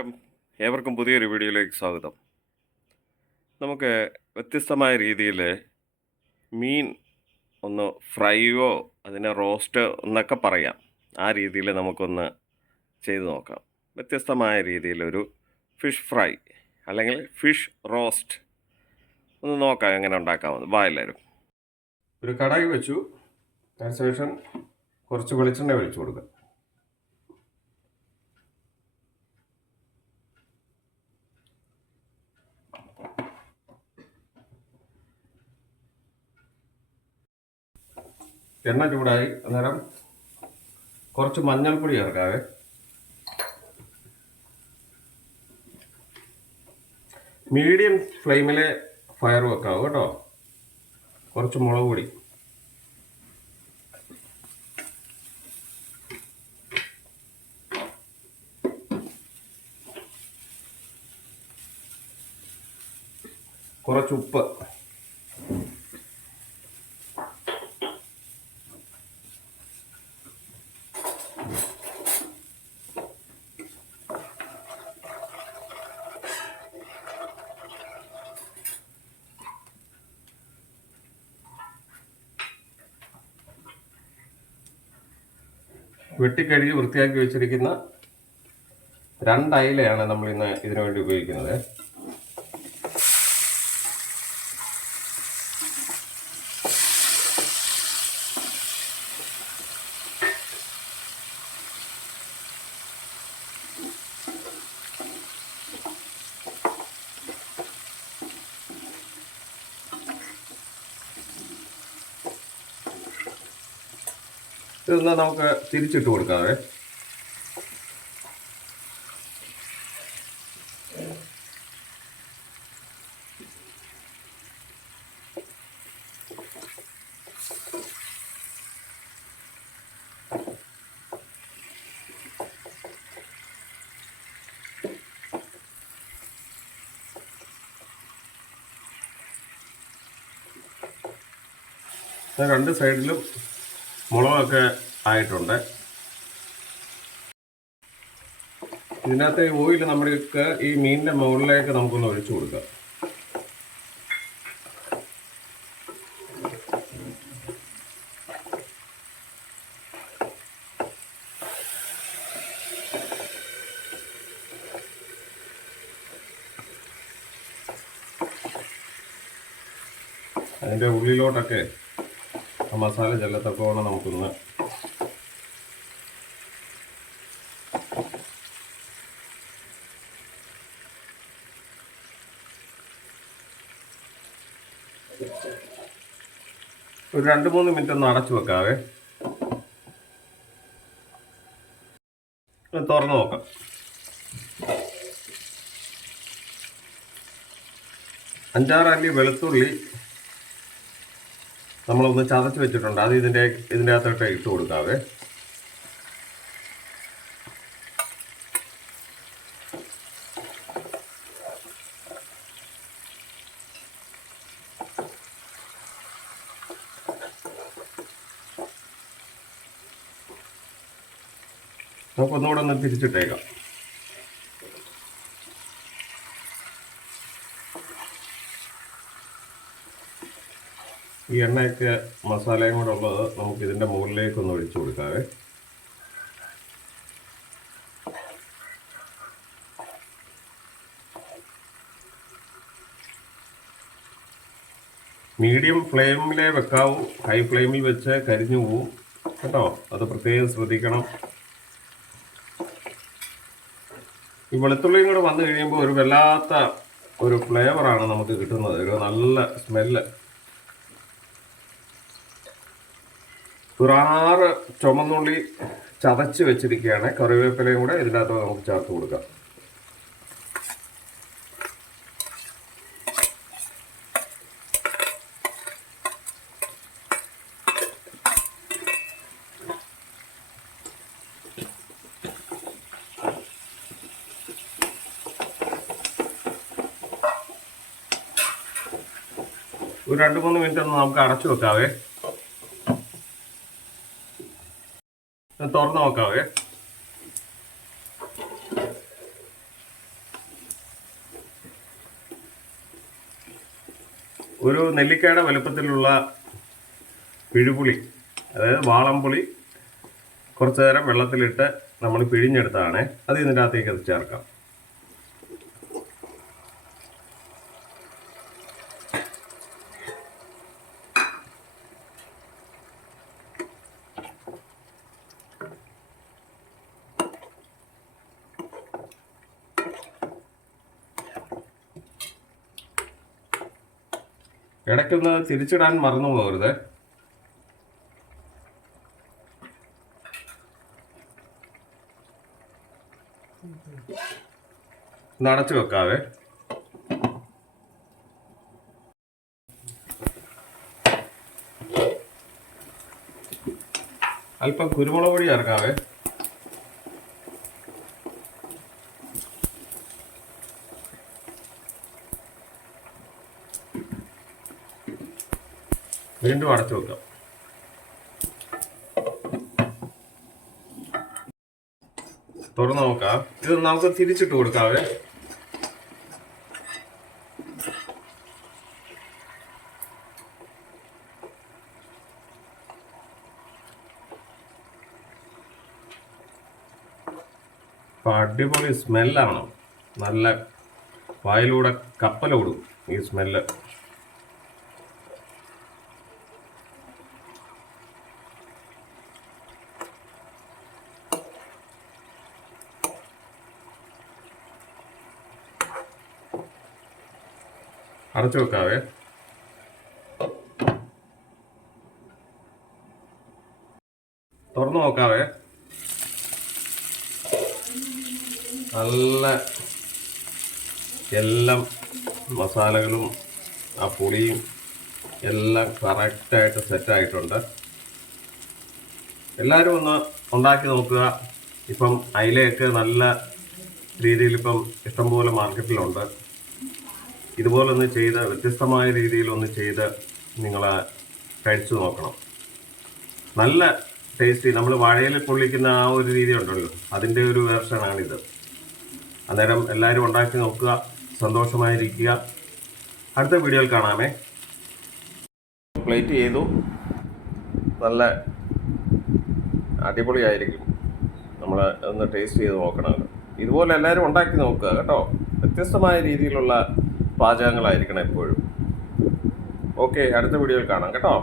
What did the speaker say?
നമസ്കാരം, ഏവർക്കും പുതിയൊരു വീഡിയോയിലേക്ക് സ്വാഗതം. നമുക്ക് വ്യത്യസ്തമായ രീതിയിൽ മീൻ ഒന്ന് ഫ്രൈയോ അതിനെ റോസ്റ്റ് എന്നൊക്കെ പറയാം. ആ രീതിയിൽ നമുക്കൊന്ന് ചെയ്തു നോക്കാം. വ്യത്യസ്തമായ രീതിയിലൊരു ഫിഷ് ഫ്രൈ അല്ലെങ്കിൽ ഫിഷ് റോസ്റ്റ് ഒന്ന് നോക്കാം എങ്ങനെ ഉണ്ടാക്കാമെന്ന്. വാ എല്ലാവരും. ഒരു കടായി വെച്ചു. അതിനുശേഷം കുറച്ച് വെളിച്ചെണ്ണ ഒഴിച്ചു കൊടുക്കുക. എണ്ണ ചൂടായി. അന്നേരം കുറച്ച് മഞ്ഞൾപ്പൊടി ചേർക്കാവേ. മീഡിയം ഫ്ലെയിമിൽ ഫയർ വെക്കാവും കേട്ടോ. കുറച്ച് മുളക് പൊടി, കുറച്ച് ഉപ്പ്, വെട്ടിക്കഴുകി വൃത്തിയാക്കി വെച്ചിരിക്കുന്ന 2 അയിലയാണ് നമ്മൾ ഇന്ന് ഇതിനു വേണ്ടി ഉപയോഗിക്കുന്നത്. ഇതൊന്ന് നമുക്ക് തിരിച്ചിട്ട് കൊടുക്കാവേ. രണ്ട് സൈഡിലും മുളകൊക്കെ ആയിട്ടുണ്ട്. ഇതിനകത്ത് ഓയിൽ നമ്മൾക്ക് ഈ മീനിൻ്റെ മുകളിലേക്ക് നമുക്കൊന്ന് ഒഴിച്ചു കൊടുക്കാം. അതിൻ്റെ ഉള്ളിലോട്ടൊക്കെ ആ മസാല ചെല്ലത്തക്കോണം നമുക്കൊന്ന് ഒരു 2-3 മിനിറ്റ് ഒന്ന് അടച്ചു വെക്കാവേ. തുറന്നു നോക്കാം. അഞ്ചാറ് അല്ലി വെളുത്തുള്ളി നമ്മളൊന്ന് ചതച്ച് വെച്ചിട്ടുണ്ട്. അത് ഇതിൻ്റെ അകത്തോട്ട് ഇട്ട് കൊടുക്കാവേ. നമുക്കൊന്നുകൂടെ ഒന്ന് തിരിച്ചിട്ടേക്കാം. ഈ എണ്ണയൊക്കെ മസാലയും കൂടെ ഉള്ളത് നമുക്ക് ഇതിൻ്റെ മുകളിലേക്കൊന്ന് ഒഴിച്ചു കൊടുക്കാവേ. മീഡിയം ഫ്ലെയിമിലേ വെക്കാവൂ. ഹൈ ഫ്ലെയിമിൽ വെച്ച് കരിഞ്ഞു പോവും കേട്ടോ. അത് പ്രത്യേകം ശ്രദ്ധിക്കണം. ഈ വെളുത്തുള്ളിയും കൂടെ വന്നു കഴിയുമ്പോൾ ഒരു വല്ലാത്ത ഒരു ഫ്ലേവറാണ് നമുക്ക് കിട്ടുന്നത്. ഒരു നല്ല സ്മെല്ല്. ഒരു 6 ചുമന്നുള്ളി ചതച്ച് വെച്ചിരിക്കുകയാണ്. കറിവേപ്പിലയും കൂടെ ഇതിൻ്റെ അകത്ത് നമുക്ക് ചേർത്ത് കൊടുക്കാം. ഒരു 2-3 മിനിറ്റ് ഒന്ന് നമുക്ക് അടച്ചു വെക്കാവേ. തുറന്ന് നോക്കാവേ. ഒരു നെല്ലിക്കയുടെ വലുപ്പത്തിലുള്ള പിഴുപുളി, അതായത് വാളംപുളി കുറച്ച് നേരം വെള്ളത്തിലിട്ട് നമ്മൾ പിഴിഞ്ഞെടുത്തതാണ്. അത് ഇതിൻ്റെ അകത്തേക്ക് അത് ചേർക്കാം. ഇടയ്ക്കൊന്ന് തിരിച്ചിടാൻ മറന്നു പോകരുത്. അടച്ചു വെക്കാവേ. അല്പം കുരുമുളക് പൊടി ചേർക്കാവേ. വീണ്ടും അടച്ചു വെക്കാം. തുറന്ന് നോക്കാം. ഇത് നമുക്ക് തിരിച്ചിട്ട് കൊടുക്കാവേ. അപ്പം അടിപൊളി സ്മെല്ലാണ്. നല്ല വായിലൂടെ കപ്പലോടും ഈ സ്മെല്ല്. അടച്ചു വെക്കാവേ. തുറന്നു നോക്കാവേ. നല്ല എല്ലാം മസാലകളും ആ പുളിയും എല്ലാം കറക്റ്റായിട്ട് സെറ്റായിട്ടുണ്ട്. എല്ലാവരും ഒന്ന് ഉണ്ടാക്കി നോക്കുക. ഇപ്പം അയിലയൊക്കെ നല്ല രീതിയിൽ ഇപ്പം ഇഷ്ടംപോലെ മാർക്കറ്റിലുണ്ട്. ഇതുപോലൊന്ന് ചെയ്ത് വ്യത്യസ്തമായ രീതിയിലൊന്ന് ചെയ്ത് നിങ്ങൾ കഴിച്ചു നോക്കണം. നല്ല ടേസ്റ്റി. നമ്മൾ വാഴയിൽ പൊള്ളിക്കുന്ന ആ ഒരു രീതി ഉണ്ടല്ലോ, അതിൻ്റെ ഒരു വേർഷനാണിത്. അന്നേരം എല്ലാവരും ഉണ്ടാക്കി നോക്കുക. സന്തോഷമായിരിക്കുക. അടുത്ത വീഡിയോയിൽ കാണാമേ. പ്ലേറ്റ് ചെയ്തു. നല്ല അടിപൊളിയായിരിക്കും. നമ്മൾ ഒന്ന് ടേസ്റ്റ് ചെയ്ത് നോക്കണം. ഇതുപോലെ എല്ലാവരും ഉണ്ടാക്കി നോക്കുക കേട്ടോ. വ്യത്യസ്തമായ രീതിയിലുള്ള പാചകങ്ങളായിരിക്കണം എപ്പോഴും. ഓക്കെ, അടുത്ത വീഡിയോയിൽ കാണാം കേട്ടോ.